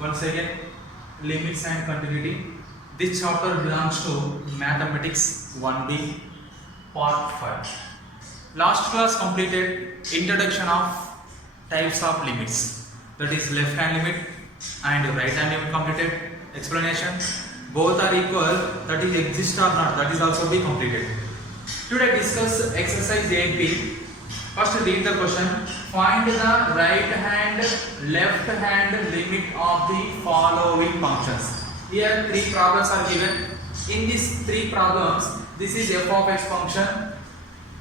Once again, limits and continuity. This chapter belongs to Mathematics 1B Part 5. Last class completed introduction of types of limits. That is left hand limit and right hand limit completed. Explanation. Both are equal. That is exist or not. That is also be completed. Today discuss exercise 8B. First read the question. Find the right hand, left hand limit of the following functions. Here three problems are given. In these three problems, this is f of x function.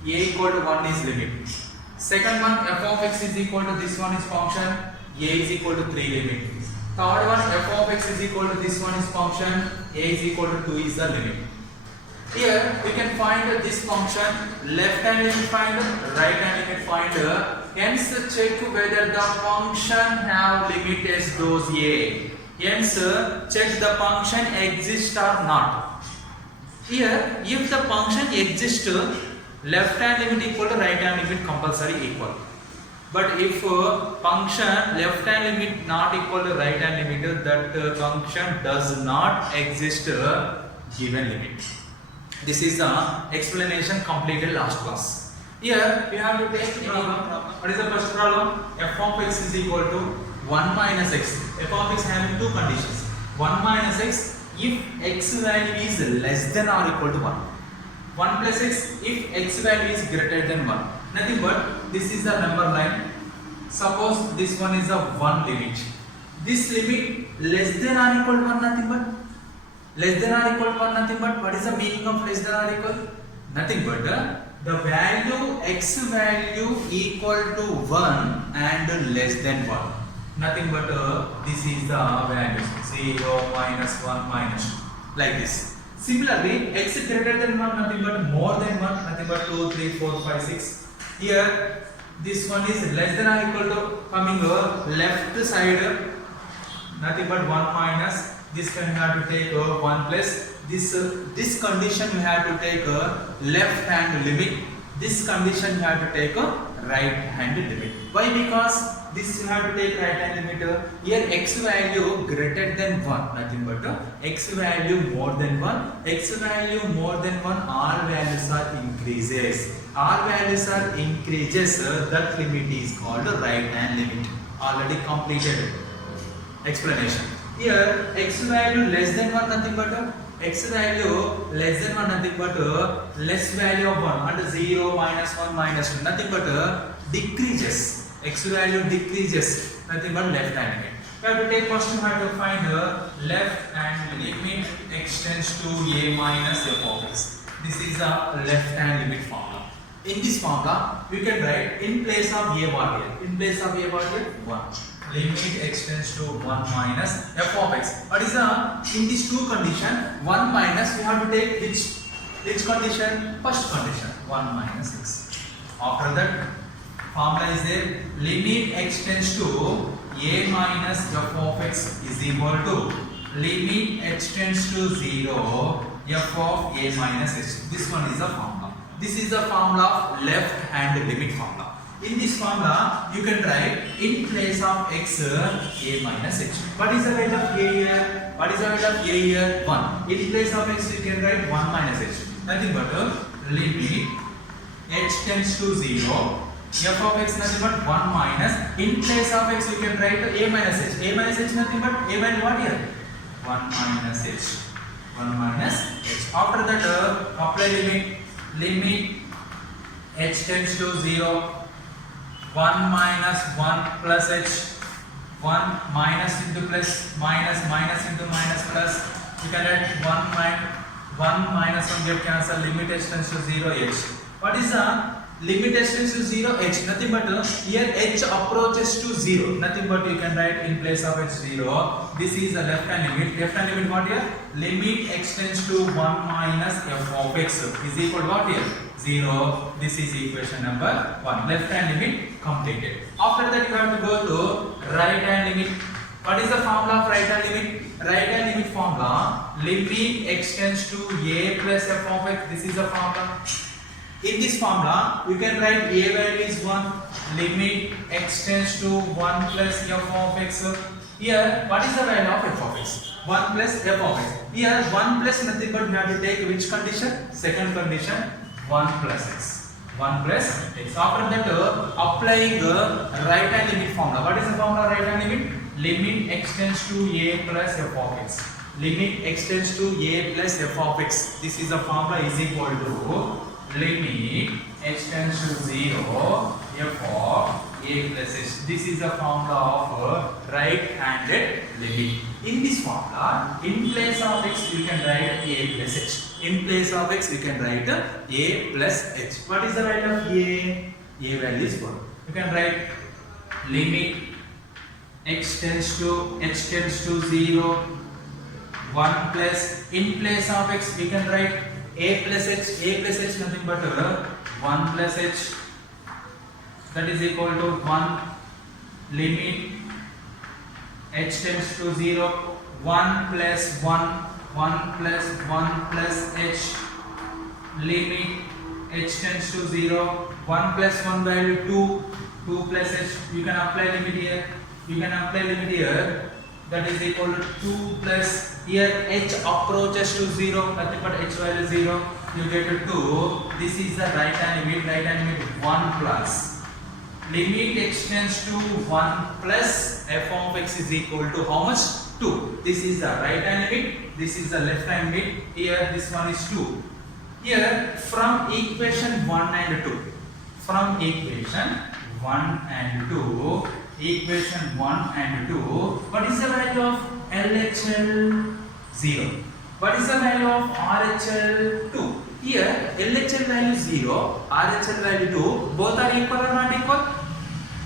A equal to 1 is limit. Second one, f of x is equal to this one is function. A is equal to 3 limit. Third one, f of x is equal to this one is function. A is equal to 2 is the limit. Here we can find this function, left hand limit find, right hand limit find. Hence check whether the function have limit as those A. Hence check the function exists or not. Here if the function exists, left hand limit equal to right hand limit compulsory equal. But if function left hand limit not equal to right hand limit, that function does not exist given limit. This is the explanation completed last class. Here we have to take any problem. What is the first problem? F of x is equal to 1 minus x. F of x having two conditions. 1 minus x if x value is less than or equal to 1. 1 plus x if x value is greater than 1. Nothing but this is the number line. Suppose this one is a 1 limit. This limit less than or equal to 1, nothing but less than or equal to 1, nothing but what is the meaning of less than or equal? Nothing but the value x value equal to 1 and less than 1. Nothing but this is the value 0, minus 1, minus 2, like this. Similarly, x greater than 1, nothing but more than 1, nothing but 2, 3, 4, 5, 6. Here this one is less than or equal to coming left side, nothing but 1 minus. This can have to take 1 plus. This condition we have to take left hand limit. This condition you have to take right hand limit. Why? Because this you have to take right hand limit. Here x value greater than 1, nothing but x value more than 1. X value more than 1, all values are increases. All values are increases. That limit is called right hand limit. Already completed explanation. Here x value less than 1, nothing but x value less than 1, nothing but less value of 1 and 0, minus 1, minus 2, nothing but decreases. X value decreases, nothing but left hand limit. We have to take first we have to find left hand limit extends to a minus f of x. This is a left hand limit formula. In this formula we can write in place of a bar here. In place of a bar here 1. Limit extends to 1 minus f of x. What is the in these two condition 1 minus we have to take which condition? First condition 1 minus x. After that formula is there, limit extends to a minus f of x is equal to limit extends to 0 f of a minus x. This one is the formula. This is the formula of left hand limit formula. In this formula, you can write in place of x a minus h. What is the value of a here? What is the value of a here? 1. In place of x, you can write 1 minus h. Nothing but limit h tends to 0. F of x nothing but 1 minus. In place of x, you can write a minus h. A minus h nothing but a value what here? 1 minus h. 1 minus h. After that, apply limit. Limit h tends to 0. 1 minus 1 plus h, 1 minus into plus, minus into minus plus. You can write 1 minus 1 get cancel. Limit h tends to 0 h. What is the limit h tends to 0 h? Nothing but here h approaches to 0. Nothing but you can write in place of h 0. This is the left hand limit. Left hand limit what here? Limit extends to 1 minus f of x is equal to what here? 0. This is equation number 1. Left hand limit completed. After that you have to go to right hand limit. What is the formula of right hand limit? Right hand limit formula, limit extends to a plus f of x. This is the formula. In this formula, you can write a value is 1, limit extends to 1 plus f of x. Here, what is the value of f of x? 1 plus f of x. Here, 1 plus nothing but we have to take which condition? Second condition, 1 plus x. 1 plus x. After that, applying the right hand limit formula. What is the formula right hand limit? Limit x tends to a plus f of x. Limit x tends to a plus f of x. This is the formula is equal to limit x tends to 0 f of a plus h. This is the formula of right-handed limit. In this formula, in place of x, you can write a plus h. In place of x, you can write a plus h. What is the value of a? A value is 1. You can write limit x tends to 0, 1 plus. In place of x, we can write a plus h. A plus h nothing but 1 plus h. That is equal to 1 limit h tends to 0, 1 plus 1 plus 1 plus h, limit h tends to 0, 1 plus 1 value 2, 2 plus h. You can apply limit here. You can apply limit here. That is equal to 2 plus here h approaches to 0, nothing but h value 0. You get to 2. This is the right hand limit. Right hand limit 1 plus. Limit x tends to 1 plus f of x is equal to how much? 2. This is the right hand limit. This is the left hand limit. Here this one is 2. Here from equation 1 and 2. From equation 1 and 2. Equation 1 and 2. What is the value of LHL? 0. What is the value of RHL? 2. Here LHL value 0, RHL value 2, both are equal or not equal?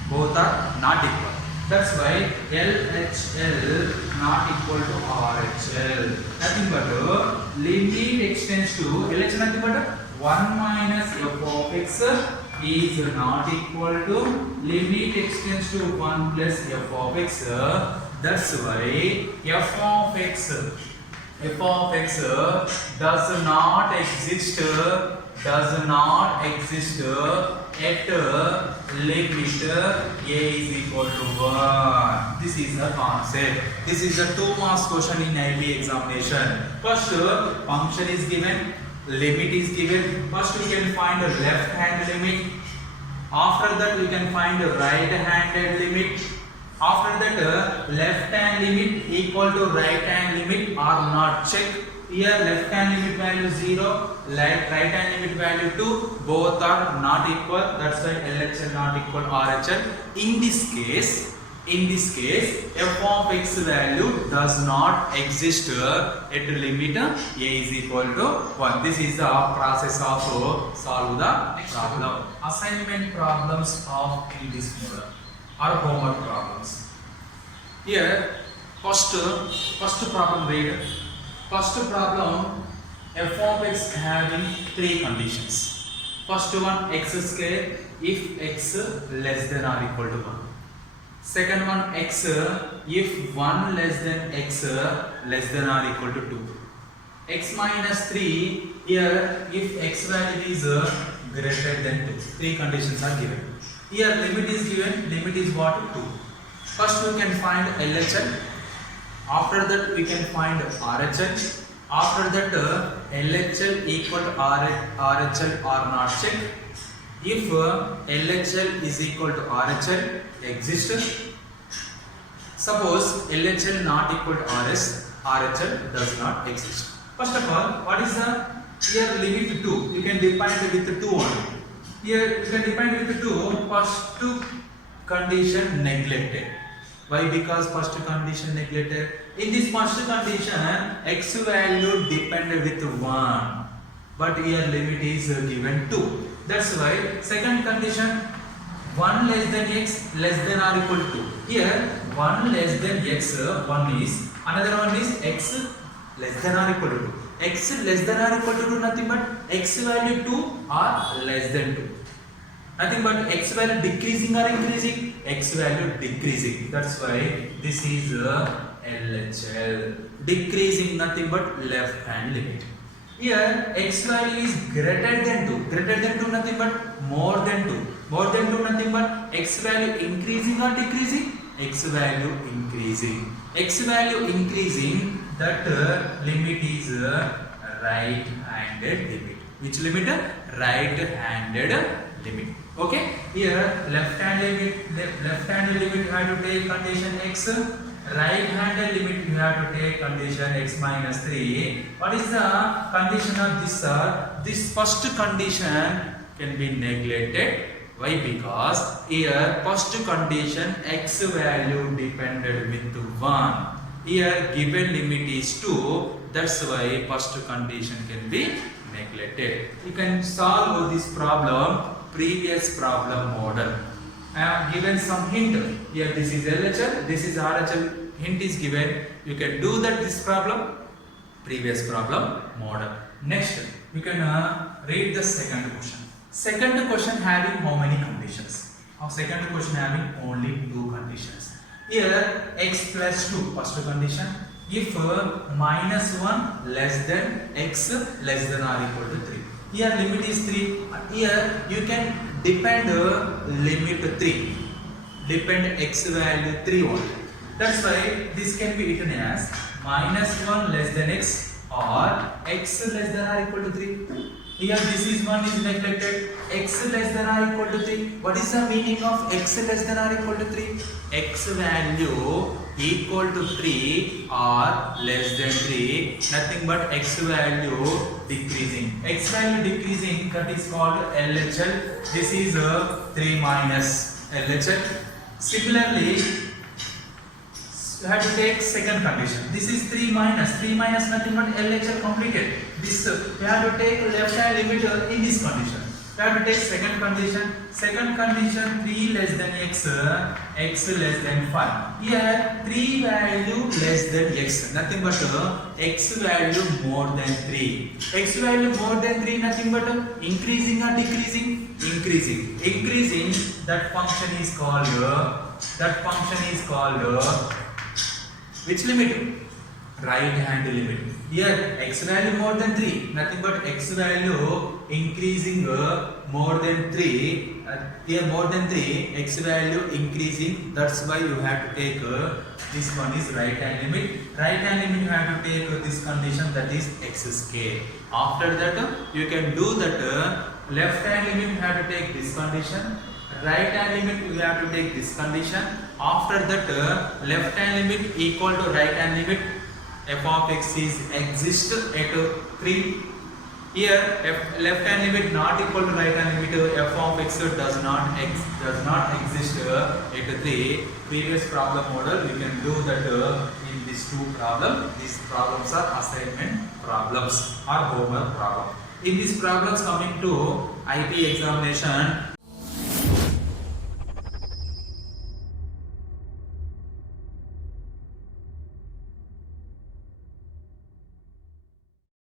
Both are not equal. That's why LHL not equal to RHL. Nothing but limit x tends to LHL nothing but 1 minus f of x is not equal to limit x tends to 1 plus f of x. That's why f of x does not exist at limit a is equal to 1. This is the concept. This is a 2 marks question in IB examination. First function is given, limit is given. First we can find a left hand limit. After that we can find a right handed limit. After that left hand limit equal to right hand limit are not. Check. Here left hand limit value 0, right hand limit value 2, both are not equal. That's why LHL not equal RHL. In this case f of x value does not exist at limit a is equal to 1. This is the process of solve the problem. Assignment problems of in this model or homework problems. Here first problem read. First problem, f of x having 3 conditions. First one, x square if x less than or equal to 1. Second one, x if 1 less than x less than or equal to 2. X minus 3 here if x value is greater than 2. 3 conditions are given. Here limit is given. Limit is what? 2. First we can find LHL. After that we can find RHL. After that LHL equal to RHL or not. Check. If LHL is equal to RHL exists. Suppose LHL not equal to RHL does not exist. First of all, what is the here limit 2? You can define it with 2 only. Here you can define it with 2. First condition neglected. Why? Because first condition neglected. In this first condition, x value depended with 1, but here limit is given 2. That's why second condition 1 less than x less than or equal to 2. Here 1 less than x 1 is, another one is x less than or equal to 2. X less than or equal to 2 nothing but x value 2 or less than 2. Nothing but x value decreasing or increasing? X value decreasing. That's why this is LHL. Decreasing nothing but left hand limit. Here x value is greater than 2. Greater than 2 nothing but more than 2. More than 2 nothing but x value increasing or decreasing? x value increasing. X value increasing, that limit is right-handed limit. Which limit? Right-handed limit. Okay. Here left-handed limit you have to take condition x. Right-handed limit you have to take condition x minus 3. What is the condition of this, sir? This first condition can be neglected. Why? Because here first condition x value depended with 1. Here given limit is 2. That's why first condition can be neglected. You can solve this problem previous problem model. I have given some hint. Here this is LHL, this is RHL. Hint is given. You can do that this problem previous problem model. Next you can read the second question. Second question having how many conditions? Our second question having only 2 conditions. Here x plus 2 first condition. If minus 1 less than x less than or equal to 3. Here limit is 3. Here you can depend limit 3. Depend x value 3 only. That's why this can be written as minus 1 less than x or x less than or equal to 3. Here this is 1 is neglected. X less than or equal to 3. What is the meaning of x less than or equal to 3? X value equal to 3 or less than 3. Nothing but x value decreasing. X value decreasing, that is called LHL. This is 3 minus LHL. Similarly, you have to take second condition. This is 3 minus. 3 minus nothing but LHL completed. This you have to take left hand limit in this condition. You have to take second condition. Second condition 3 less than x, x less than 5. Here 3 value less than x. Nothing but x value more than 3. X value more than 3 nothing but increasing or decreasing? Increasing. Increasing, that function is called which limit? Right hand limit. Here x value more than 3, nothing but x value increasing more than 3. Here more than 3, x value increasing. That's why you have to take this one is right hand limit. Right hand limit you have to take this condition, that is x scale. After that you can do that left hand limit you have to take this condition. Right hand limit you have to take this condition. After that left hand limit equal to right hand limit. F of x is exist at 3. Here left hand limit not equal to right hand limit. F of x does not exist at 3. Previous problem model we can do that in these 2 problems. These problems are assignment problems or homework problem. In these problems coming to IP examination,